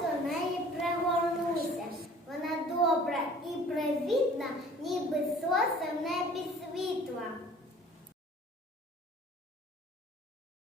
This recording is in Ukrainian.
до неї пригорнуся. Вона добра і привітна, ніби соса не небі.